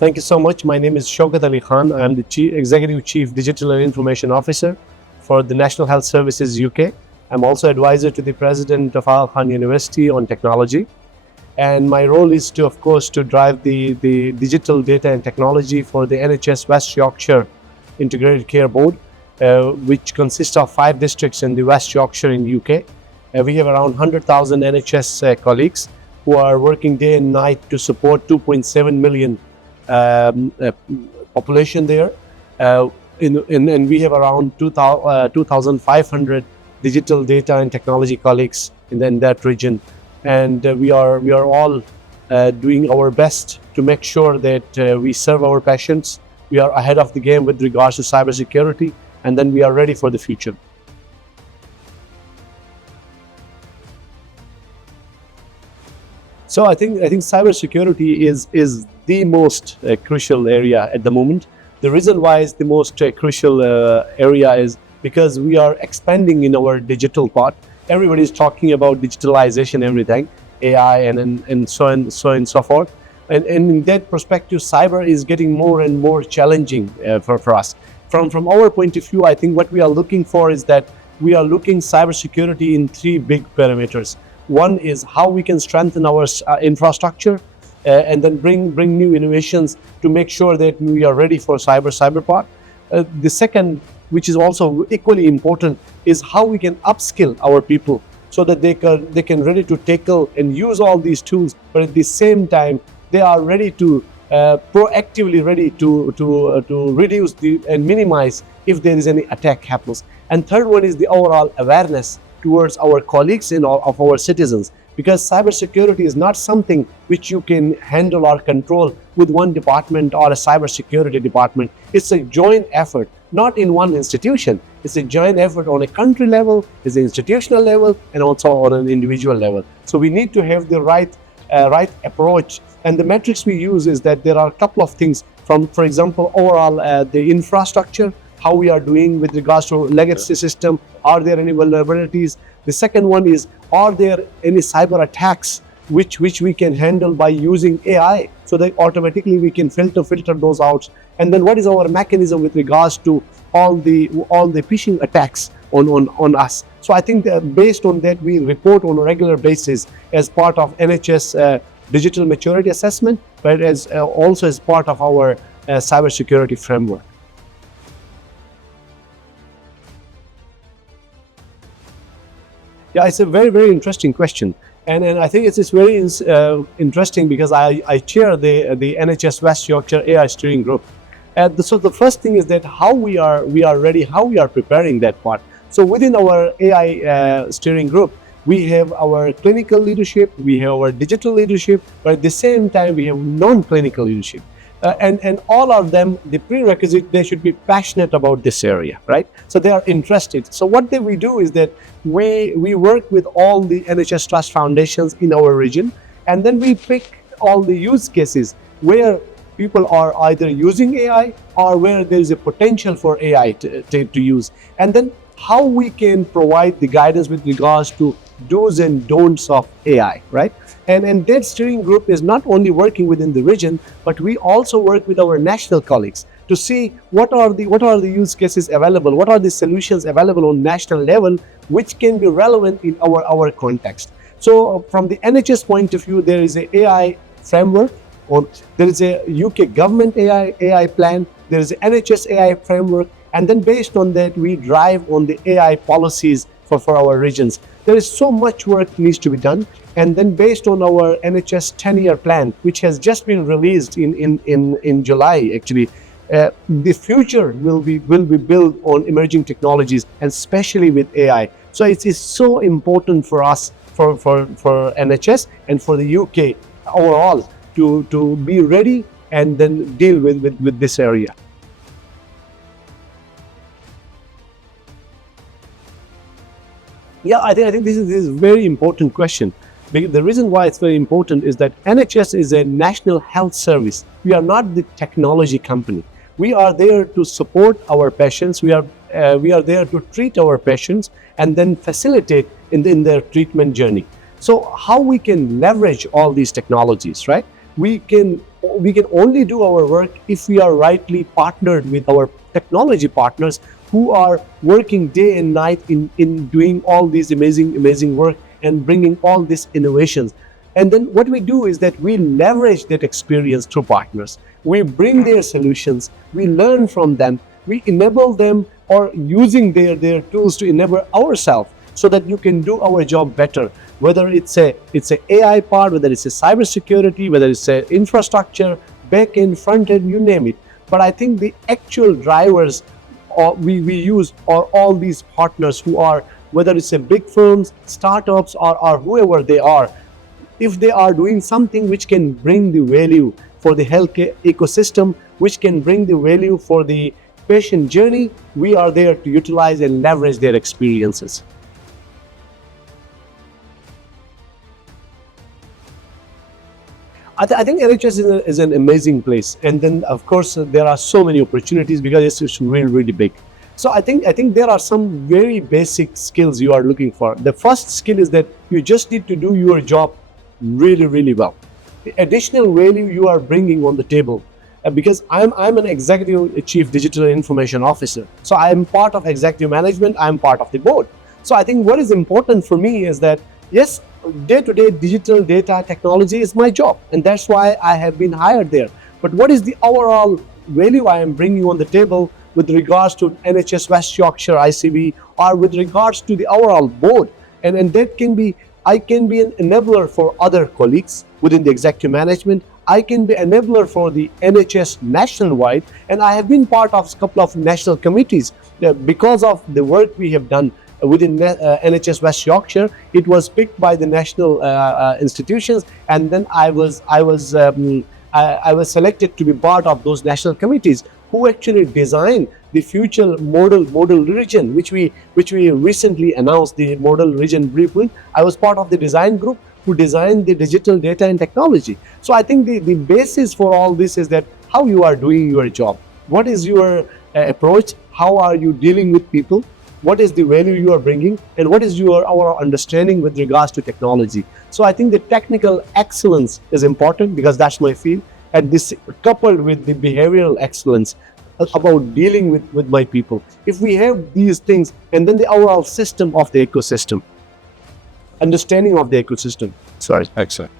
Thank you so much. My name is Shaukat Ali Khan. I am the Executive Chief Digital and Information Officer for the National Health Services UK. I'm also advisor to the President of Al Khan University on technology. And my role is to, of course, to drive the digital data and technology for the NHS West Yorkshire Integrated Care Board, which consists of 5 districts in the West Yorkshire in UK. We have around 100,000 NHS colleagues who are working day and night to support 2.7 million population there, and we have around 2,500 digital data and technology colleagues in that region, and we are all doing our best to make sure that we serve our patients. We are ahead of the game with regards to cybersecurity, and then we are ready for the future. So I think cybersecurity is the most crucial area at the moment. The reason why it's the most crucial area is because we are expanding in our digital part. Everybody is talking about digitalization, everything, AI, and so on and so forth. And in that perspective, cyber is getting more and more challenging for us. From our point of view, I think what we are looking for is that we are looking cybersecurity in 3 big parameters. One is how we can strengthen our infrastructure and then bring new innovations to make sure that we are ready for cyber part. The second, which is also equally important, is how we can upskill our people so that they can ready to tackle and use all these tools, but at the same time they are ready to proactively ready to reduce and minimize if there is any attack happens. And third one is the overall awareness towards our colleagues and of our citizens, because cybersecurity is not something which you can handle or control with one department or a cybersecurity department. It's a joint effort, not in one institution. It's a joint effort on a country level, it's an institutional level, and also on an individual level. So we need to have the right approach. And the metrics we use is that there are a couple of things from, for example, overall the infrastructure, how we are doing with regards to legacy system. Are there any vulnerabilities? The second one is, are there any cyber attacks which we can handle by using AI, so that automatically we can filter those out? And then what is our mechanism with regards to all the phishing attacks on us? So I think that based on that, we report on a regular basis as part of NHS digital maturity assessment, but as also as part of our cybersecurity framework. Yeah, it's a very interesting question, and I think it's very interesting because I chair the NHS West Yorkshire AI steering group. So the first thing is that how we are ready, how we are preparing that part. So within our AI steering group, we have our clinical leadership, we have our digital leadership, but at the same time we have non-clinical leadership. And all of them, the prerequisite, they should be passionate about this area, right? So they are interested. So what we do is that we work with all the NHS Trust foundations in our region, and then we pick all the use cases where people are either using AI or where there is a potential for AI to use. And then how we can provide the guidance with regards to do's and don'ts of AI, right? And that steering group is not only working within the region, but we also work with our national colleagues to see what are the use cases available, what are the solutions available on national level, which can be relevant in our context. So from the NHS point of view, there is an AI framework, or there is a UK government AI plan, there is an NHS AI framework, and then based on that, we drive on the AI policies for our regions. There is so much work needs to be done, and then based on our NHS 10-year plan, which has just been released in July, actually, the future will be built on emerging technologies, and especially with AI. So it is so important for us, for NHS and for the UK overall, to be ready and then deal with this area. Yeah, I think this is a very important question. The reason why it's very important is that NHS is a national health service. We are not the technology company. We are there to support our patients. We are there to treat our patients and then facilitate in their treatment journey. So how we can leverage all these technologies, right? We can only do our work if we are rightly partnered with our technology partners who are working day and night in doing all these amazing work and bringing all these innovations. And then what we do is that we leverage that experience through partners. We bring their solutions, we learn from them, we enable them, or using their tools to enable ourselves so that you can do our job better. Whether it's a AI part, whether it's a cybersecurity, whether it's a infrastructure, back end, front end, you name it. But I think the actual drivers we use are all these partners who are, whether it's a big firms, startups, or whoever they are. If they are doing something which can bring the value for the healthcare ecosystem, which can bring the value for the patient journey, we are there to utilize and leverage their experiences. I think NHS is an amazing place, and then of course there are so many opportunities because it's really big. So I think there are some very basic skills you are looking for. The first skill is that you just need to do your job really well. The additional value you are bringing on the table, because I'm an executive chief digital information officer, so I'm part of executive management, I'm part of the board. So I think what is important for me is that yes, day-to-day digital data technology is my job, and that's why I have been hired there. But what is the overall value I am bringing on the table with regards to NHS West Yorkshire ICB, or with regards to the overall board? And that can be, I can be an enabler for other colleagues within the executive management. I can be an enabler for the NHS nationwide, and I have been part of a couple of national committees because of the work we have done within NHS West Yorkshire. It was picked by the national institutions, and then I was selected to be part of those national committees who actually designed the future model region, which we recently announced, the model region blueprint. I was part of the design group who designed the digital data and technology. So I think the basis for all this is that how you are doing your job, what is your approach, how are you dealing with people, what is the value you are bringing, and what is our understanding with regards to technology. So I think the technical excellence is important because that's my field, and this coupled with the behavioral excellence about dealing with my people. If we have these things, and then the overall system of the ecosystem, understanding of the ecosystem. Sorry. Excellent.